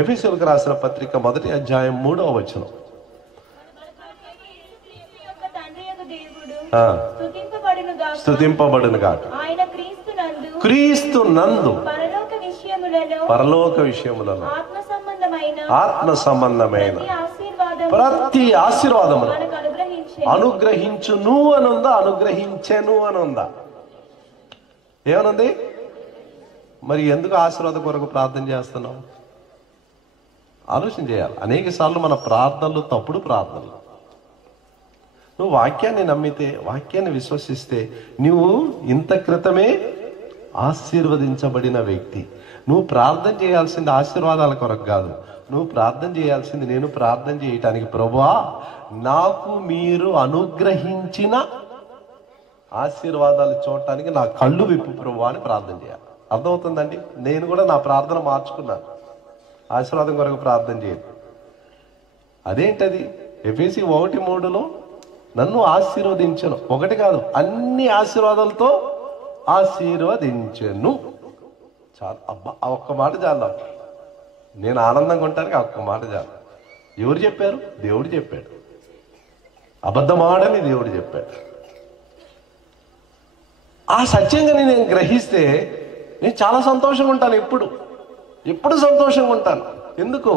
ఎఫెసీయులకు రాసిన పత్రిక 1వ అధ్యాయం 3వ వచనం. స్తుతింపబడును గాక క్రీస్తు నందు పరలోక విషయములలో ఆత్మ సంబంధమైన ప్రతి ఆశీర్వాదమును అనుగ్రహించును అనుందా, అనుగ్రహించెను అనుందా? ఏమనుంది? మరి ఎందుకు ఆశీర్వాద కొరకు ప్రార్థన చేస్తున్నావు? ఆలోచన చేయాలి. అనేక సార్లు మన ప్రార్థనలు తప్పుడు ప్రార్థనలు. నువ్వు వాక్యాన్ని నమ్మితే, వాక్యాన్ని విశ్వసిస్తే నువ్వు ఇంత క్రితమే ఆశీర్వదించబడిన వ్యక్తి. నువ్వు ప్రార్థన చేయాల్సింది ఆశీర్వాదాల కొరకు కాదు. నువ్వు ప్రార్థన చేయాల్సింది, నేను ప్రార్థన చేయటానికి, ప్రభువా నాకు మీరు అనుగ్రహించిన ఆశీర్వాదాలు చూడటానికి నా కళ్ళు విప్పు ప్రభువా అని ప్రార్థన చేయాలి. అర్థమవుతుందండి? నేను కూడా నా ప్రార్థన మార్చుకున్నాను. ఆశీర్వాదం కొరకు ప్రార్థన చేయదు. అదేంటది? ఎఫెసీ 1:3 నన్ను ఆశీర్వదించను, ఒకటి కాదు అన్ని ఆశీర్వాదాలతో ఆశీర్వదించను. చాలు. అబ్బా, ఆ ఒక్క మాట చాలు. నేను ఆనందంగా ఉంటానికి ఆ ఒక్క మాట చాలు. ఎవరు చెప్పారు? దేవుడు చెప్పాడు. అబద్ధమాడని దేవుడు చెప్పాడు. ఆ సత్యంగా నేను గ్రహిస్తే నేను చాలా సంతోషంగా ఉంటాను. ఎప్పుడు సంతోషంగా ఉంటాను. ఎందుకు?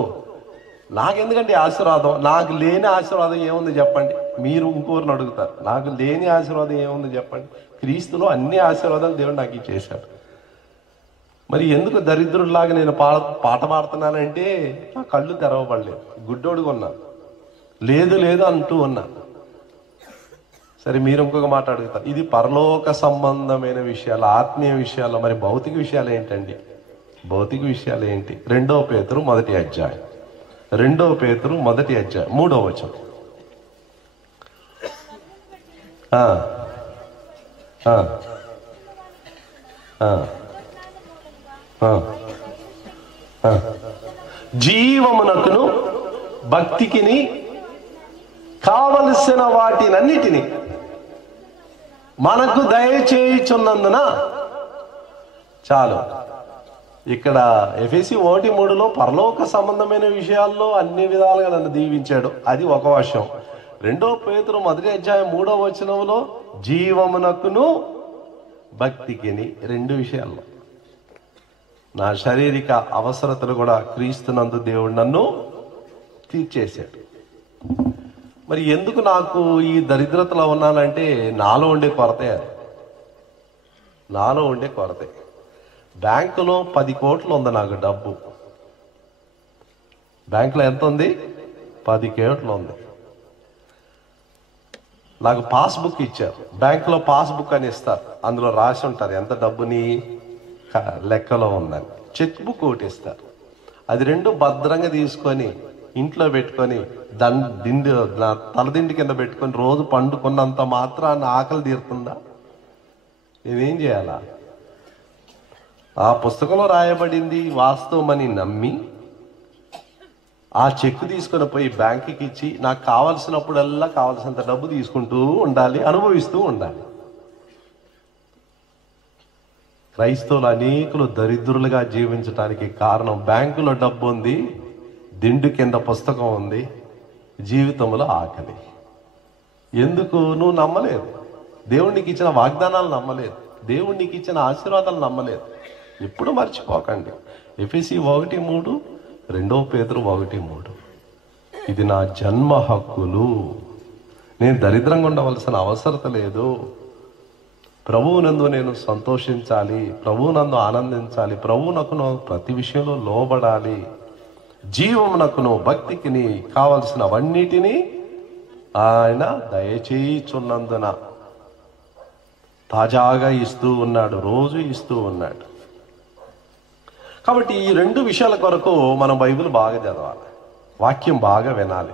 నాకెందుకంటే ఆశీర్వాదం. నాకు లేని ఆశీర్వాదం ఏముంది చెప్పండి? మీరు ఇంకోరిని అడుగుతారు, నాకు లేని ఆశీర్వాదం ఏముంది చెప్పండి? క్రీస్తులో అన్ని ఆశీర్వాదాలు దేవుడు నాకు చేశాడు. మరి ఎందుకు దరిద్రుడిలాగా నేను పాట పాడుతున్నానంటే నా కళ్ళు తెరవబడలేదు, గుడ్డోడుగా ఉన్నాను, లేదు అంటూ ఉన్నాను. సరే, మీరు ఇంకొక మాట అడుగుతారు, ఇది పరలోక సంబంధమైన విషయాలు, ఆత్మీయ విషయాలు. మరి భౌతిక విషయాలు ఏంటండి? భౌతిక విషయాలు ఏంటి? 2 పేతురు 1వ అధ్యాయం 2 పేతురు 1వ అధ్యాయం 3వ వచనం. జీవమునకును భక్తికిని కావలసిన వాటినన్నిటినీ మనకు దయచేయుచున్నందున. చాలు. ఇక్కడ ఎఫెసీ 1:3 పరలోక సంబంధమైన విషయాల్లో అన్ని విధాలుగా నన్ను దీవించాడు, అది ఒక వర్షం. 2 పేతురు 1వ అధ్యాయం 3వ వచనంలో జీవమునకును భక్తికిని, 2 విషయాల్లో నా శారీరక అవసరతలు కూడా క్రీస్తునందు దేవుడు నన్ను తీర్చేశాడు. మరి ఎందుకు నాకు ఈ దరిద్రతలో ఉన్నానంటే నాలో ఉండే కొరతే. అది నాలో ఉండే కొరతే. బ్యాంకులో 10 కోట్లు ఉంది నాకు డబ్బు. బ్యాంకులో ఎంత ఉంది? 10 కోట్లు ఉంది. నాకు పాస్బుక్ ఇచ్చారు. బ్యాంకులో పాస్బుక్ అని ఇస్తారు, అందులో రాసి ఉంటుంది ఎంత డబ్బుని లెక్కలో ఉందని. చెక్ బుక్ ఒకటి ఇస్తారు. అది 2 భద్రంగా తీసుకొని ఇంట్లో పెట్టుకొని తలదిండి కింద పెట్టుకొని రోజు పండుకున్నంత మాత్రాన ఆకలి తీరుతుందా? నేనేం చేయాలా? ఆ పుస్తకంలో రాయబడింది వాస్తవమని నమ్మి ఆ చెక్ తీసుకొని పోయి బ్యాంకుకి ఇచ్చి నాకు కావలసినప్పుడల్లా కావలసినంత డబ్బు తీసుకుంటూ ఉండాలి, అనుభవిస్తూ ఉండాలి. క్రైస్తవులు అనేకులు దరిద్రులుగా జీవించడానికి కారణం బ్యాంకులో డబ్బు ఉంది, దిండు కింద పుస్తకం ఉంది, జీవితంలో ఆకలి. ఎందుకు? నువ్వు నమ్మలేదు. దేవుడికి ఇచ్చిన వాగ్దానాలు నమ్మలేదు. దేవుడికి ఇచ్చిన ఆశీర్వాదాలు నమ్మలేదు. ఎప్పుడు మర్చిపోకండి. ఎఫెసీ 1:3, 2 పేతురు 1:3 ఇది నా జన్మ హక్కులు. నేను దరిద్రంగా ఉండవలసిన అవసరత లేదు. ప్రభువునందు నేను సంతోషించాలి, ప్రభువునందు ఆనందించాలి, ప్రభువునకును ప్రతి విషయంలో లోబడాలి. జీవమునకును భక్తికిని కావలసినవన్నిటినీ ఆయన దయచేయుచున్నందున తాజాగా ఇస్తూ ఉన్నాడు, రోజు ఇస్తూ ఉన్నాడు. కాబట్టి ఈ 2 విషయాల కొరకు మనం బైబిల్ బాగా చదవాలి, వాక్యం బాగా వినాలి.